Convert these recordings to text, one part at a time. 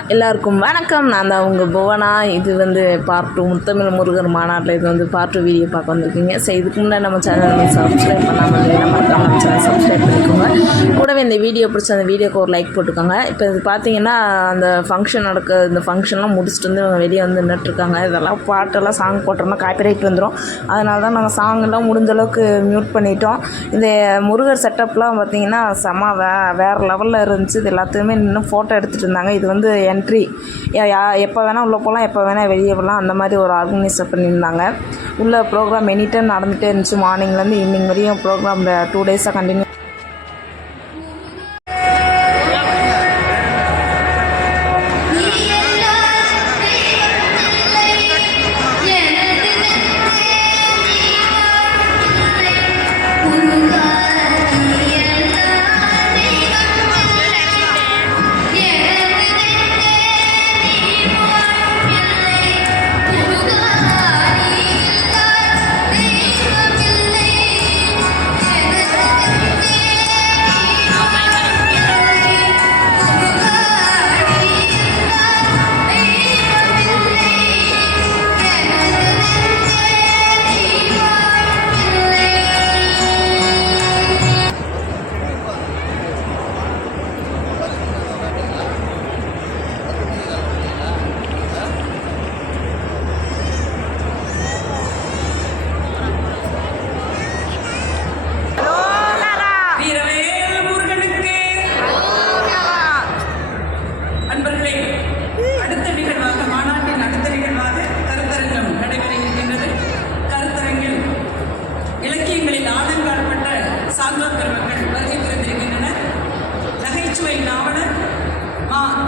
எல்லாருக்கும் வணக்கம். நான் தான் உங்கள் புவனா. இது வந்து பார்ட் 2 முத்தமிழ் முருகர் மாநாட்டில் இது வந்து பார்ட் 2 வீடியோ பார்க்க வந்திருக்கீங்க. ஸோ இதுக்கு முன்னாடி நம்ம சேனல் சப்ஸ்கிரைப் பண்ணாமல் இருந்தீங்கன்னா மறக்காம நம்ம சேனல் சப்ஸ்கிரைப் பண்ணிக்கோங்க. கூடவே இந்த வீடியோ பிடிச்ச அந்த வீடியோக்கு ஒரு லைக் போட்டுக்கோங்க. இப்போ இது பார்த்தீங்கன்னா அந்த ஃபங்க்ஷன் இந்த ஃபங்க்ஷன்லாம் முடிச்சுட்டு வந்து இவங்க வெளியே வந்து நின்றுட்டுருக்காங்க. இதெல்லாம் பாட்டெல்லாம் சாங் போட்டோம்னா காப்பிரைட் வந்துடும். அதனால தான் நாங்கள் சாங்கெல்லாம் முடிஞ்ச அளவுக்கு மியூட் பண்ணிட்டோம். இந்த முருகர் செட்டப்லாம் பார்த்தீங்கன்னா வேறு லெவலில் இருந்துச்சு. இது எல்லாத்தையுமே இன்னும் ஃபோட்டோ எடுத்துகிட்டு இருந்தாங்க. இது வந்து என்ட்ரி எப்போ வேணால் உள்ளே போகலாம், எப்போ வேணால் வெளியே போகலாம், அந்த மாதிரி ஒரு ஆர்கனைஸ் பண்ணியிருந்தாங்க. உள்ள ப்ரோக்ராம் எனி டைம் நடந்துகிட்டே இருந்துச்சு. மார்னிங்லேருந்து ஈவினிங் வரையும் ப்ரோக்ராம் 2 டேஸாக கண்டினியூ.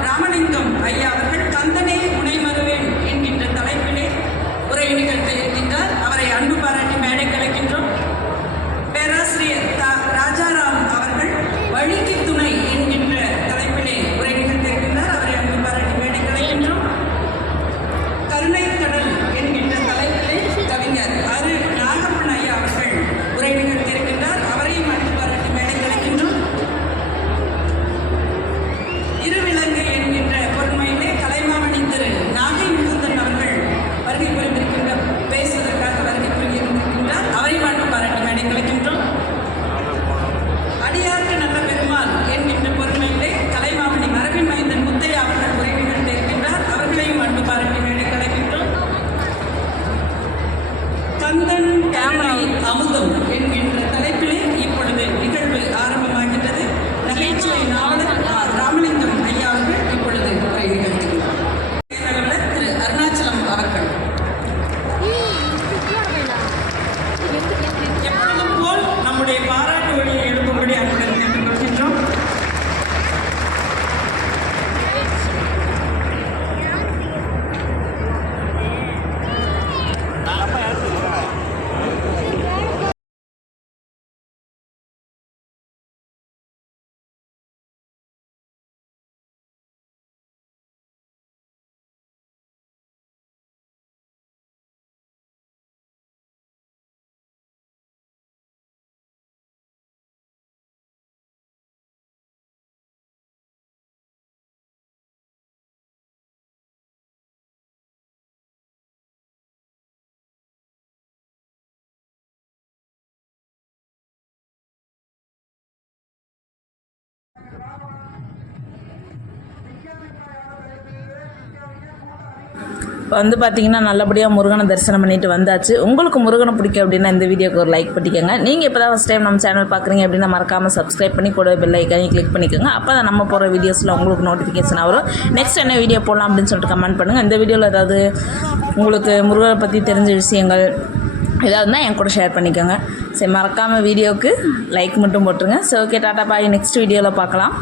ராமலிங்கம் ஐயா அவர்கள் கந்தனை முனைமருவேன் என்கின்ற தலைப்பிலே உரை நிகழ்த்த இருக்கின்றார். அவரை அன்பு பாராட்டி மேடை கிடைக்கின்றோம். பேராசிரியர் ராஜாராம் அவர்கள் வழிக்கு துணை என்கின்ற தலைப்பிலே உரை நிகழ்த்த இருக்கின்றார். அவரை அன்பு பாராட்டி மேடை கிடைக்கின்றோம். கருணை கடல் என்கின்ற தலைப்பிலே கவிஞர் நாகப்பன் ஐயா அவர்கள் உரை நிகழ்த்த இருக்கின்றார். அவரையும் அன்பு பாராட்டி மேடை கிடைக்கின்றோம். இருவிலங்கை என்கின்ற பொறுமையிலே கலைமாமணி திரு நாகை முகுந்தன் அவர்கள் வருகை பேசுவதற்காக வருகை புரிந்திருக்கின்றார். அவரை மட்டும் பாராட்டி மேடை கிடைக்கின்றோம். அடியார்க்கு நல்ல பெருமாள் என்கின்ற பொறுமையிலே கலைமாமணி மரபின் மைந்தன் முத்தையா அவர்கள் உரை நிகழ்த்த இருக்கின்றார். அவர்களையும் அன்பு பாராட்டி மேடை கிடைக்கின்றோம். கந்தன் கேமரா அமுதம் என்கின்ற தலைப்பிலே இப்பொழுது நிகழ்வு ஆரம்பமாகின்றது. நகைச்சுவை நாவலர் ராமலிங்கம் ஐயா அவர்கள் இப்பொழுது உரை நிகழ்த்துகிறார். திரு அருணாச்சலம் அவர்கள் எப்பொழுதும் போல் நம்முடைய பாராட்டு ஒளியை எழுப்பும்படி அன்புடன் கேட்டுக்கொள்கின்றோம். இப்போ வந்து பார்த்திங்கன்னா நல்லபடியாக முருகனை தரிசனம் பண்ணிட்டு வந்தாச்சு. உங்களுக்கு முருகனை பிடிக்கும் அப்படின்னா இந்த வீடியோக்கு ஒரு லைக் பண்ணிக்கோங்க. நீங்கள் இப்போ தான் ஃபஸ்ட் டைம் நம்ம சேனல் பார்க்குறீங்க அப்படின்னா மறக்காமல் சப்ஸ்கிரைப் பண்ணி கூட பெல் ஐக்கானே கிளிக் பண்ணிக்கோங்க. அப்போ தான் நம்ம போகிற வீடியோஸில் உங்களுக்கு நோட்டிஃபிகேஷன் வரும். நெக்ஸ்ட் என்ன வீடியோ போடலாம் அப்படின்னு சொல்லிட்டு கமெண்ட் பண்ணுங்கள். இந்த வீடியோவில் ஏதாவது உங்களுக்கு முருகனை பற்றி தெரிஞ்ச விஷயங்கள் ஏதாவதுனா என் கூட ஷேர் பண்ணிக்கோங்க. சரி, மறக்காமல் வீடியோவுக்கு லைக் மட்டும் போட்டுருங்க. ஸோ ஓகே, டாட்டா பாய். நெக்ஸ்ட் வீடியோவில் பார்க்கலாம்.